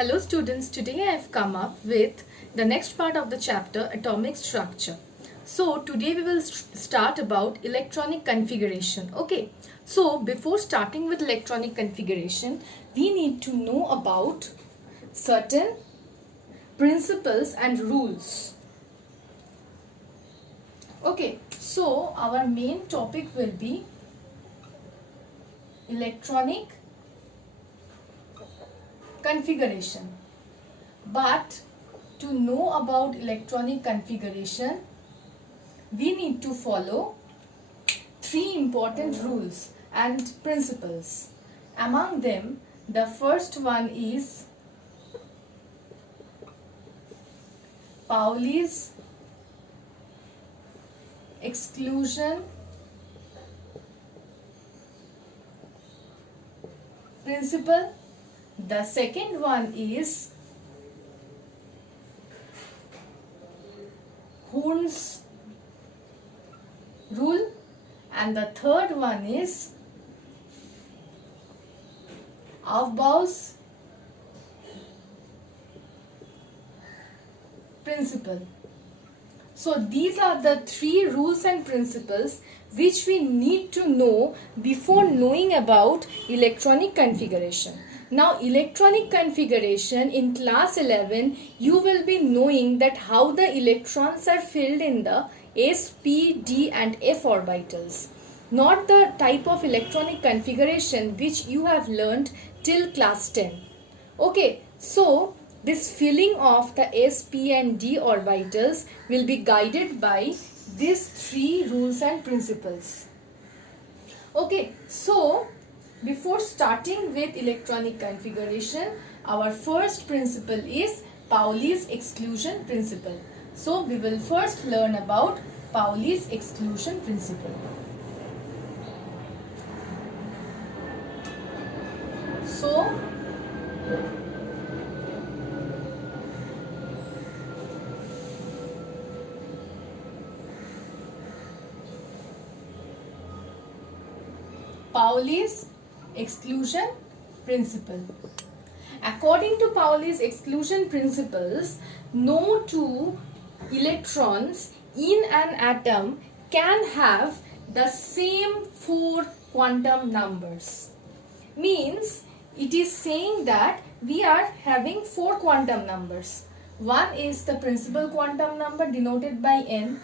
Hello students, today I have come up with the next part of the chapter atomic structure. So today we will start about electronic configuration. Okay, so before starting with electronic configuration, we need to know about certain principles and rules. Okay, so our main topic will be electronic configuration. But to know about electronic configuration, we need to follow three important rules and principles. Among them, the first one is Pauli's exclusion principle. The second one is Hund's rule, and the third one is Aufbau's principle. So these are the three rules and principles which we need to know before knowing about electronic configuration. Now electronic configuration in class 11, you will be knowing that how the electrons are filled in the s, p, d and f orbitals. Not the type of electronic configuration which you have learnt till class 10. Okay, so this filling of the s, p and d orbitals will be guided by these three rules and principles. Okay, so before starting with electronic configuration, our first principle is Pauli's exclusion principle. So we will first learn about Pauli's exclusion principle. So Pauli's exclusion principle. According to Pauli's exclusion principles, no two electrons in an atom can have the same four quantum numbers. Means it is saying that we are having four quantum numbers. One is the principal quantum number denoted by n.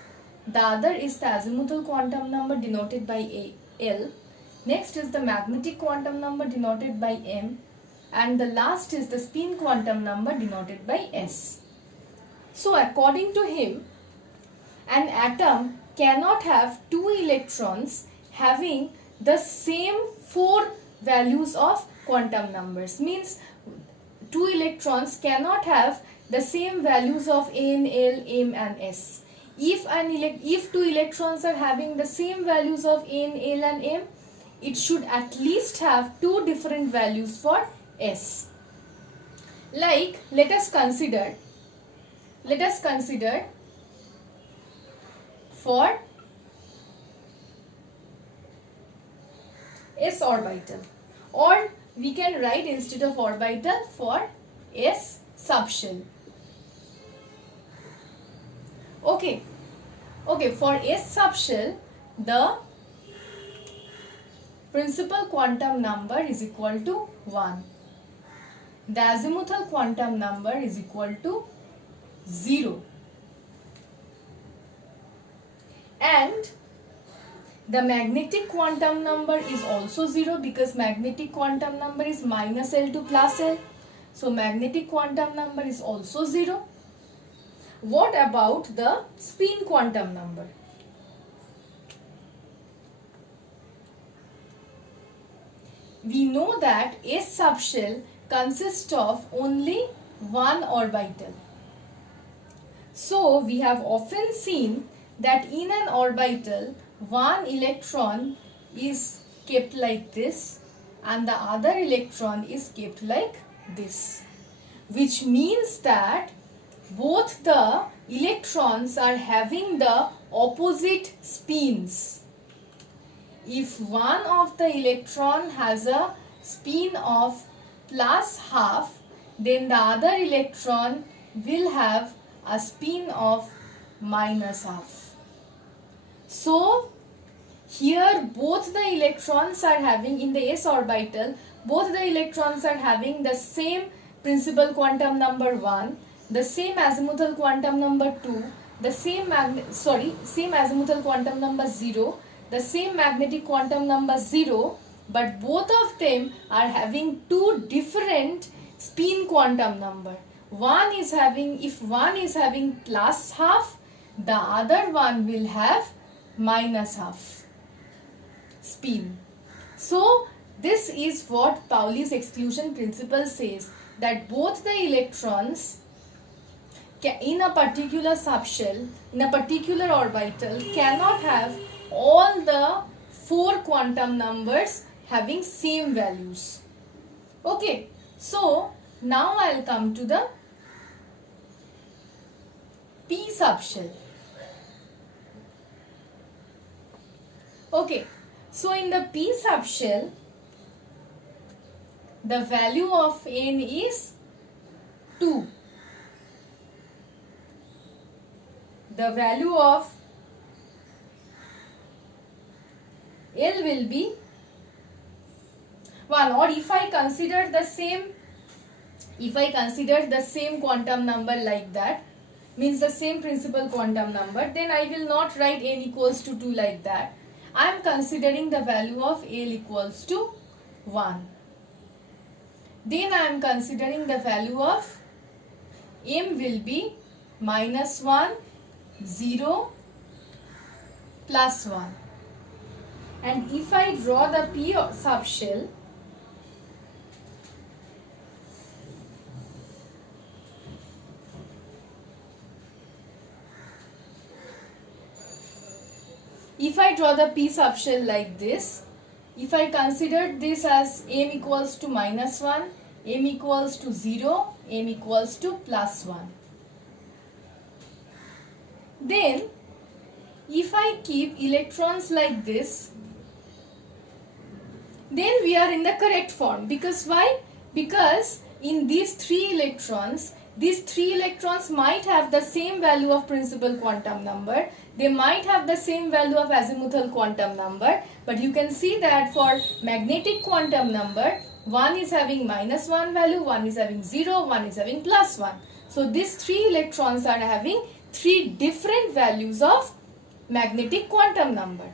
The other is the azimuthal quantum number denoted by L. Next is the magnetic quantum number denoted by M, and the last is the spin quantum number denoted by S. So according to him, an atom cannot have two electrons having the same four values of quantum numbers. Means two electrons cannot have the same values of N, L, M and S. If two electrons are having the same values of N, L and M, it should at least have two different values for S. Like let us consider for S orbital, or we can write instead of orbital for S subshell. Okay, for S subshell, the principal quantum number is equal to 1. The azimuthal quantum number is equal to 0. And the magnetic quantum number is also 0 because magnetic quantum number is minus L to plus L. So magnetic quantum number is also 0. What about the spin quantum number? We know that S subshell consists of only one orbital. So we have often seen that in an orbital, one electron is kept like this and the other electron is kept like this. Which means that both the electrons are having the opposite spins. If one of the electron has a spin of plus half, then the other electron will have a spin of minus half. So here both the electrons are having, in the s orbital, both the electrons are having the same principal quantum number 1, the same azimuthal quantum number 2, the same azimuthal quantum number 0, the same magnetic quantum number 0, but both of them are having two different spin quantum number. One is having, if one is having plus half, the other one will have minus half spin. So this is what Pauli's exclusion principle says, that both the electrons in a particular subshell, in a particular orbital, cannot have all the 4 quantum numbers having same values. Okay, so now I'll come to the p subshell. Okay, so in the p subshell, the value of n is 2. The value of L will be 1, or if I consider the same quantum number like that, means the same principal quantum number, then I will not write n equals to 2 like that. I am considering the value of L equals to 1. Then I am considering the value of M will be minus 1, 0, plus 1. And if I draw the p subshell, like this, if I consider this as m equals to minus 1, m equals to 0, m equals to plus 1. Then if I keep electrons like this, then we are in the correct form. Because why? Because in these 3 electrons might have the same value of principal quantum number, they might have the same value of azimuthal quantum number, but you can see that for magnetic quantum number, one is having minus 1 value, one is having 0, one is having plus 1. So these 3 electrons are having 3 different values of magnetic quantum number.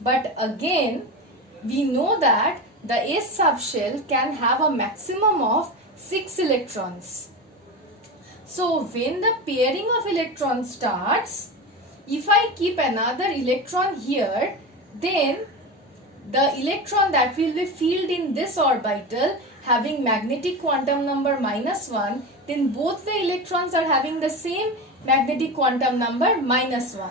But again, we know that the s subshell can have a maximum of 6 electrons. So when the pairing of electrons starts, if I keep another electron here, then the electron that will be filled in this orbital having magnetic quantum number minus 1, then both the electrons are having the same magnetic quantum number minus 1.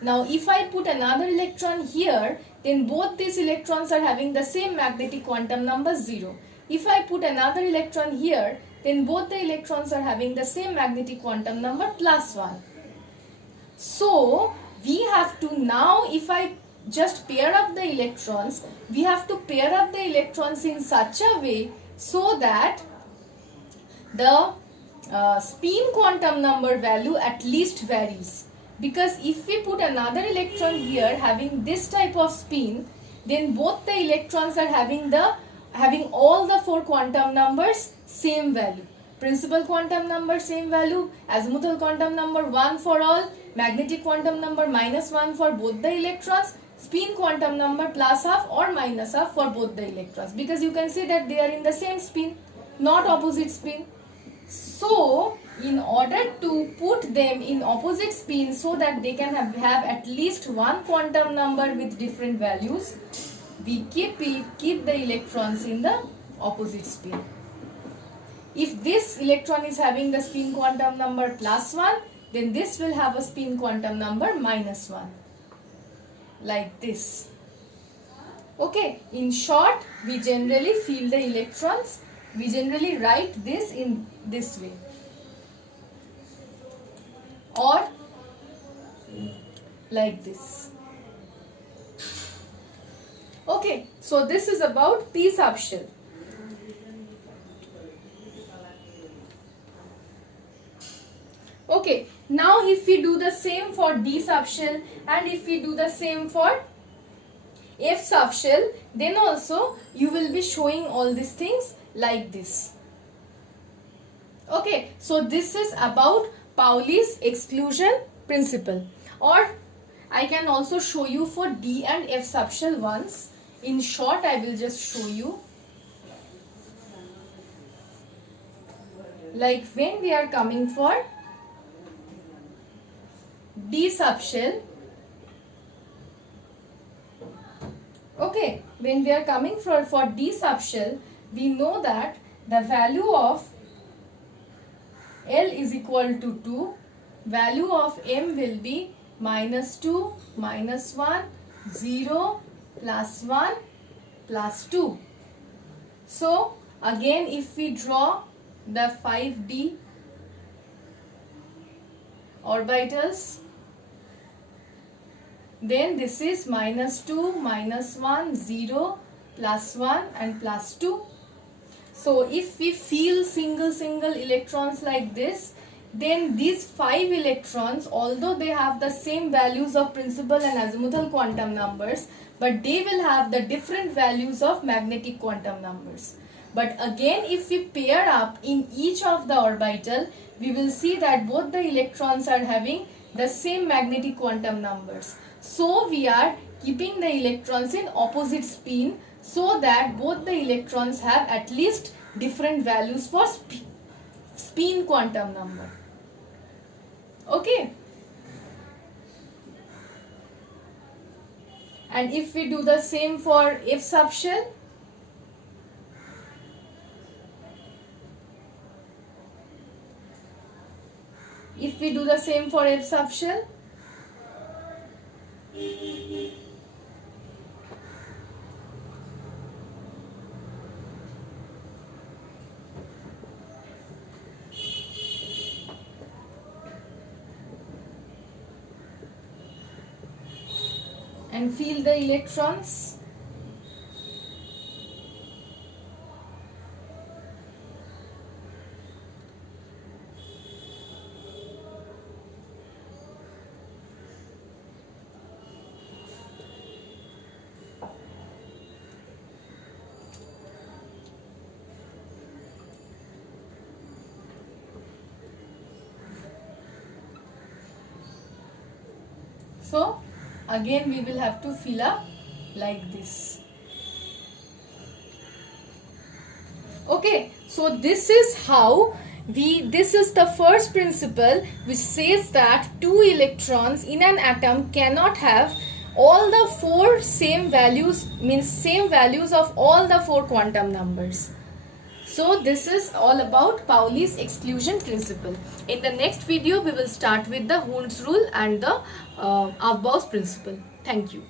Now if I put another electron here, then both these electrons are having the same magnetic quantum number 0. If I put another electron here, then both the electrons are having the same magnetic quantum number plus 1. So we have to now, if I just pair up the electrons, we have to pair up the electrons in such a way so that the spin quantum number value at least varies. Because if we put another electron here having this type of spin, then both the electrons are having all the 4 quantum numbers same value. Principal quantum number same value, azimuthal quantum number 1 for all, magnetic quantum number minus 1 for both the electrons, spin quantum number plus half or minus half for both the electrons. Because you can see that they are in the same spin, not opposite spin. So in order to put them in opposite spin so that they can have at least 1 quantum number with different values, we keep the electrons in the opposite spin. If this electron is having the spin quantum number plus 1, then this will have a spin quantum number minus 1. Like this. Okay, in short, we generally fill the electrons, we generally write this in this way. Or like this. Okay, so this is about p subshell. Okay, now if we do the same for D subshell and if we do the same for F subshell, then also you will be showing all these things like this. Okay, so this is about Pauli's exclusion principle. Or I can also show you for D and F subshell once. In short, I will just show you. Like when we are coming for D subshell, okay, when we are coming for D subshell, we know that the value of L is equal to 2, value of M will be -2, -1, 0, +1, +2. So again, if we draw the 5D orbitals, then this is -2, -1, 0, +1 and +2. So if we feel single electrons like this, then these 5 electrons, although they have the same values of principal and azimuthal quantum numbers, but they will have the different values of magnetic quantum numbers. But again, if we pair up in each of the orbital, we will see that both the electrons are having the same magnetic quantum numbers. So we are keeping the electrons in opposite spin so that both the electrons have at least different values for spin quantum number. Okay. And if we do the same for F subshell, and feel the electrons. So again we will have to fill up like this. Okay, so this is how this is the first principle which says that two electrons in an atom cannot have all the 4 same values, means same values of all the 4 quantum numbers. So this is all about Pauli's exclusion principle. In the next video, we will start with the Hund's rule and the Aufbau's principle. Thank you.